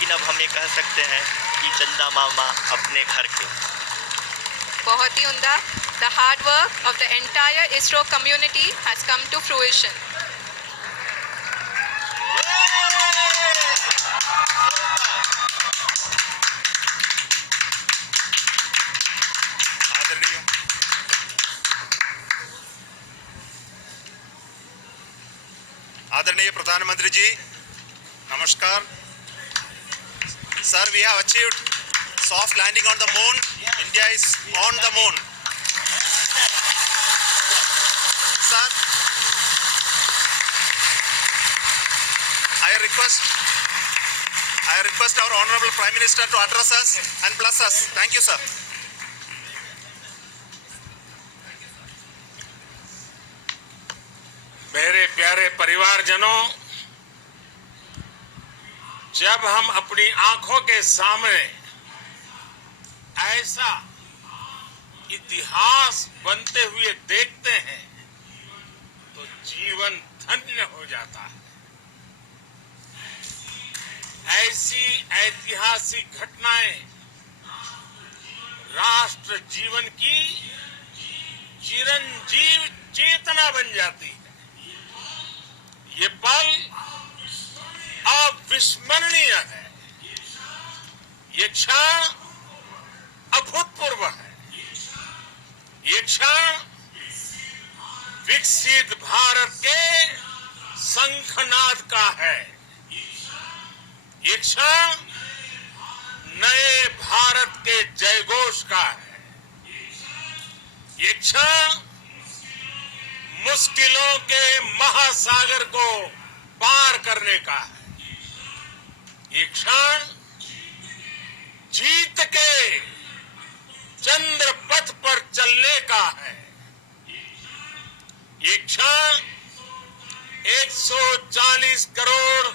लेकिन अब हम ये कह सकते हैं कि चंदा मामा अपने घर के। बहुत ही उम्दा। The hard work of the entire ISRO community has come to fruition. आदरणीय प्रधानमंत्री जी, नमस्कार। Sir, we have achieved soft landing on the moon. India is on the moon. Sir, I request our Honorable Prime Minister to address us and bless us. Thank you, sir. मेरे प्यारे परिवारजनों, जब हम अपनी आंखों के सामने ऐसा इतिहास बनते हुए देखते हैं तो जीवन धन्य हो जाता है। ऐसी ऐतिहासिक घटनाएं राष्ट्र जीवन की चिरंजीव चेतना बन जाती है। ये पल अविस्मरणीय है। ये क्षण अभूतपूर्व है। ये क्षण विकसित भारत के शंखनाद का है। ये क्षण नए भारत के जयघोष का है। ये क्षण मुश्किलों के महासागर को पार करने का है। ये क्षण जीत के चंद्र पथ पर चलने का है। ये क्षण 140 करोड़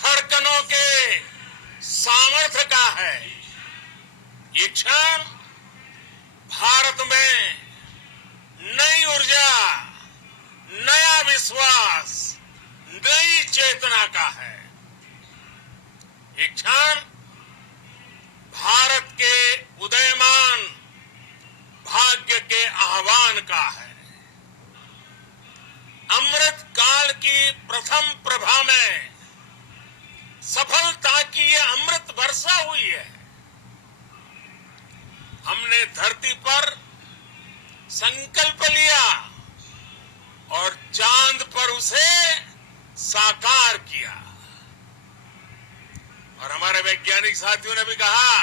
धड़कनों के सामर्थ्य का है। ये क्षण भारत में नई ऊर्जा, नया विश्वास, नई चेतना का है। ये क्षण भारत के उदयमान भाग्य के आह्वान का है। अमृत काल की प्रथम प्रभा में सफलता की ये अमृत वर्षा हुई है। हमने धरती पर संकल्प लिया और चांद पर उसे साकार किया। और हमारे वैज्ञानिक साथियों ने भी कहा,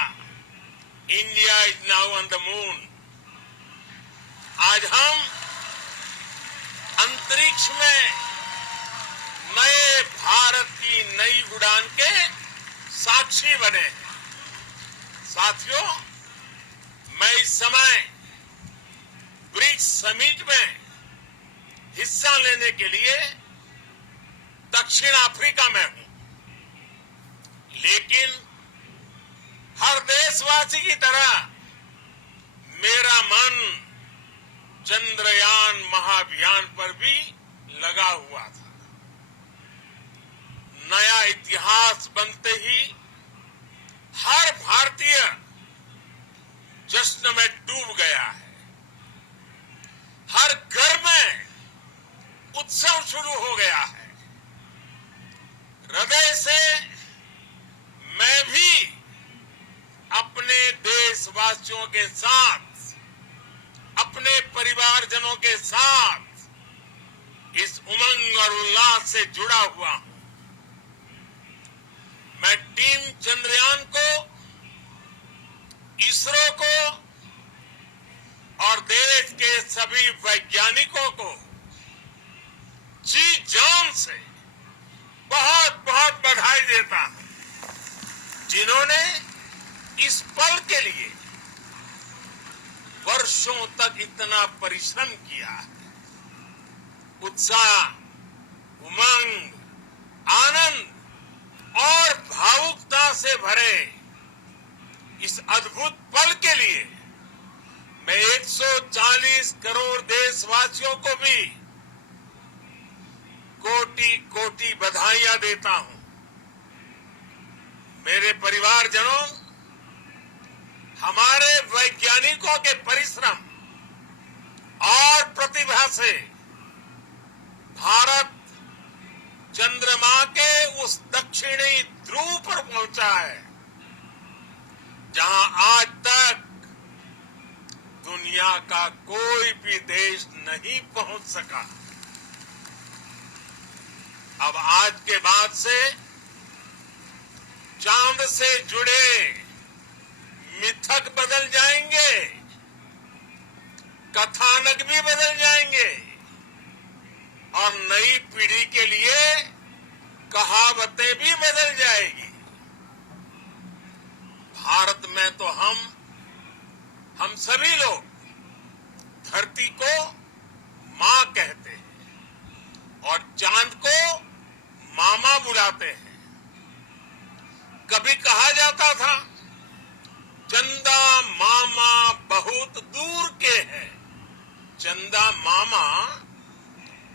India is now on the moon. आज हम अंतरिक्ष में नए भारत की नई उड़ान के साक्षी बने हैं। साथियों, मैं इस समय ब्रिक्स समिट में हिस्सा लेने के लिए दक्षिण अफ्रीका में हूं, लेकिन हर देशवासी की तरह मेरा मन चंद्रयान महाअभियान पर भी लगा हुआ था। नया इतिहास बनते ही हर भारतीय जश्न में डूब गया है। हर घर में उत्सव शुरू हो गया है। हृदय से मैं भी अपने देशवासियों के साथ, अपने परिवारजनों के साथ इस उमंग और उल्लास से जुड़ा हुआ हूं। मैं टीम चंद्रयान को, इसरो को और देश के सभी वैज्ञानिकों को जी जान से बहुत बहुत बधाई देता हूं, जिन्होंने इस पल के लिए वर्षों तक इतना परिश्रम किया है। उत्साह, उमंग, आनंद और भावुकता से भरे इस अद्भुत पल के लिए मैं 140 करोड़ देशवासियों को भी कोटि कोटि बधाइयां देता हूं। मेरे परिवारजनों, हमारे वैज्ञानिकों के परिश्रम और प्रतिभा से भारत चंद्रमा के उस दक्षिणी ध्रुव पर पहुंचा है जहां आज तक दुनिया का कोई भी देश नहीं पहुंच सका। अब आज के बाद से चांद से जुड़े मिथक बदल जाएंगे, कथानक भी बदल जाएंगे और नई पीढ़ी के लिए कहावतें भी बदल जाएगी। भारत में तो हम सभी लोग धरती को मां कहते हैं और चांद को मामा बुलाते हैं। कभी कहा जाता था चंदा मामा बहुत दूर के हैं, चंदा मामा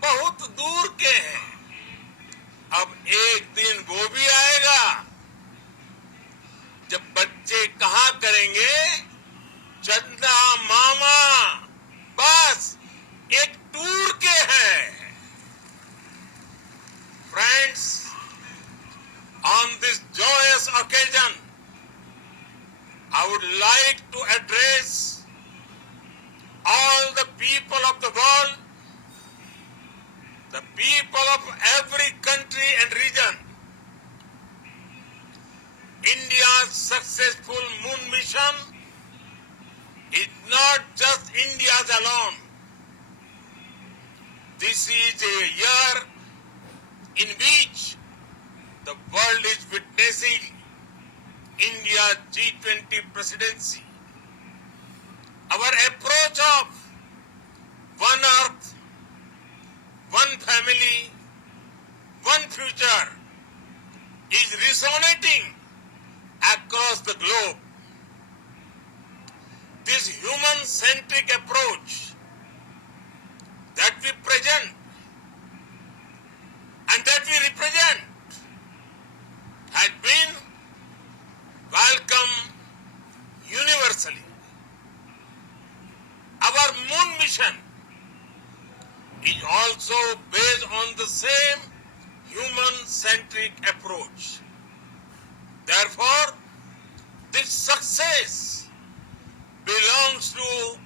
बहुत दूर के हैं। अब एक दिन वो भी आएगा जब बच्चे कहा करेंगे चंदा मामा बस एक टूर के हैं। Friends, on this joyous occasion, I would like to address all the people of the world, the people of every country and region. India's successful moon mission is not just India's alone. This is a year in which the world is witnessing India's G20 presidency. Our approach of one earth, one family, one future is resonating across the globe. This human-centric approach that we present and that we represent has been welcomed universally. Our moon mission is also based on the same human-centric approach. Therefore, this success belongs to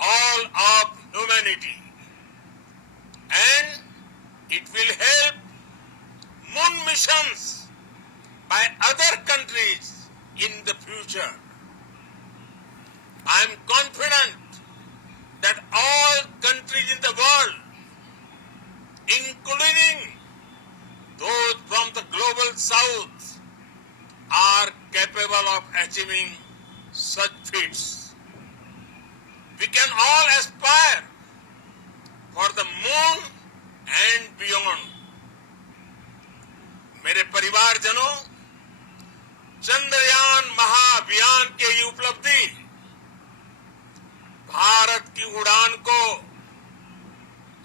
all of humanity, and it will help moon missions by other countries in the future. I am confident that all countries in the world, including those from the global south, are capable of achieving such feats. We can all aspire for the moon and beyond. मेरे परिवारजनों, चंद्रयान महाअभियान की ये उपलब्धि भारत की उड़ान को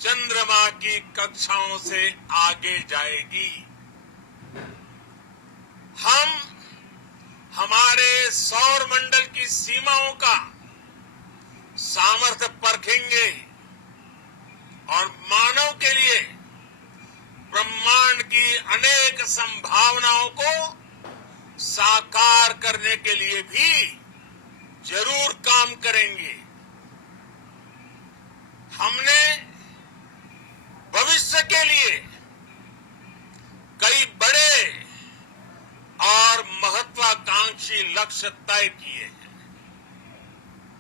चंद्रमा की कक्षाओं से आगे जाएगी। हम हमारे सौर मंडल की सीमाओं का सामर्थ्य परखेंगे और मानव के लिए ब्रह्मांड की अनेक संभावनाओं को साकार करने के लिए भी जरूर काम करेंगे। हमने भविष्य के लिए कई बड़े और महत्वाकांक्षी लक्ष्य तय किए हैं।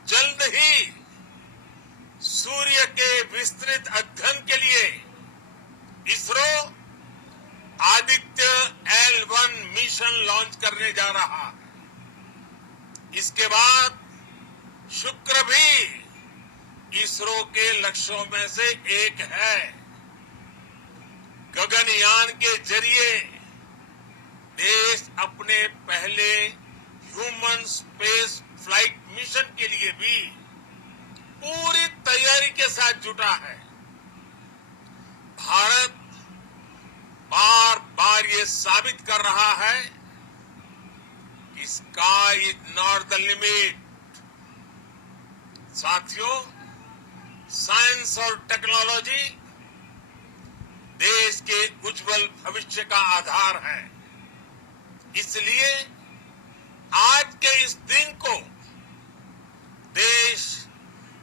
जल्द ही सूर्य के विस्तृत अध्ययन के लिए ISRO Aditya L1 mission launch करने जा रहा है। इसके बाद शुक्र भी इसरो के लक्ष्यों में से एक है। गगनयान के जरिए देश अपने पहले ह्यूमन स्पेस फ्लाइट मिशन के लिए भी पूरी तैयारी के साथ जुटा है। भारत बार बार ये साबित कर रहा है sky is not the limit. साथियों, साइंस और टेक्नोलॉजी देश के उज्जवल भविष्य का आधार है। इसलिए आज के इस दिन को देश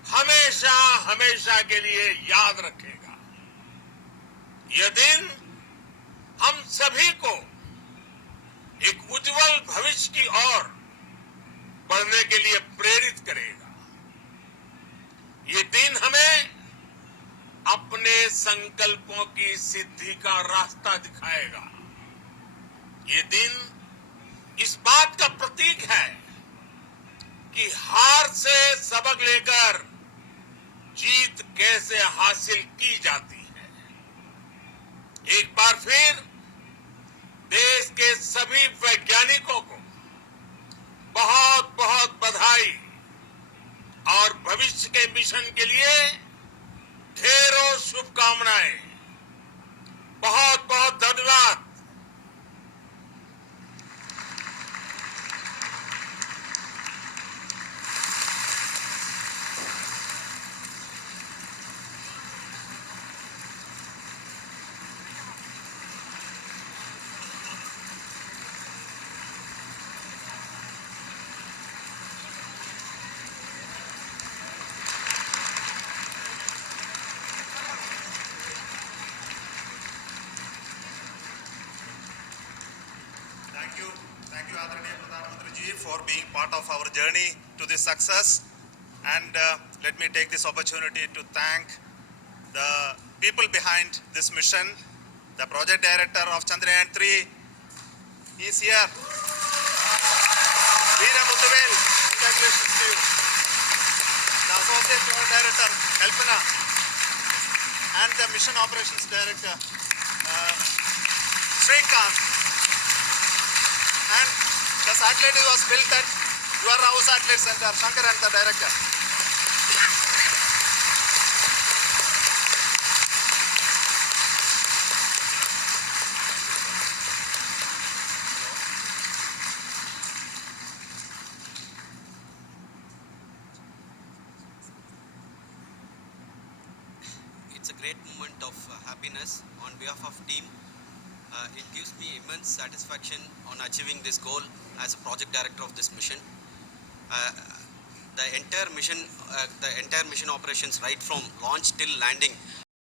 हमेशा हमेशा के लिए याद रखेगा। यह दिन हम सभी को एक उज्जवल भविष्य की ओर बढ़ने के लिए प्रेरित करेगा। ये दिन हमें अपने संकल्पों की सिद्धि का रास्ता दिखाएगा। ये दिन इस बात का प्रतीक है कि हार से सबक लेकर जीत कैसे हासिल की जाती है। एक बार फिर देश के सभी वैज्ञानिकों को बहुत बहुत बधाई और भविष्य के मिशन के लिए ढेरों शुभकामनाएं। बहुत बहुत धन्यवाद। Thank you, Adaraniya Pradhan Mantri ji, for being part of our journey to this success. And let me take this opportunity to thank the people behind this mission. The project director of Chandrayaan 3 is here. Veera Muthuvel, congratulations to you. The associate project director, Kalpana, and the mission operations director, Srikanth. And the satellite was built at your house satellite center, Shankar and the director. It's a great moment of happiness on behalf of team. It gives me immense satisfaction on achieving this goal as a project director of this mission. The entire mission operations, right from launch till landing,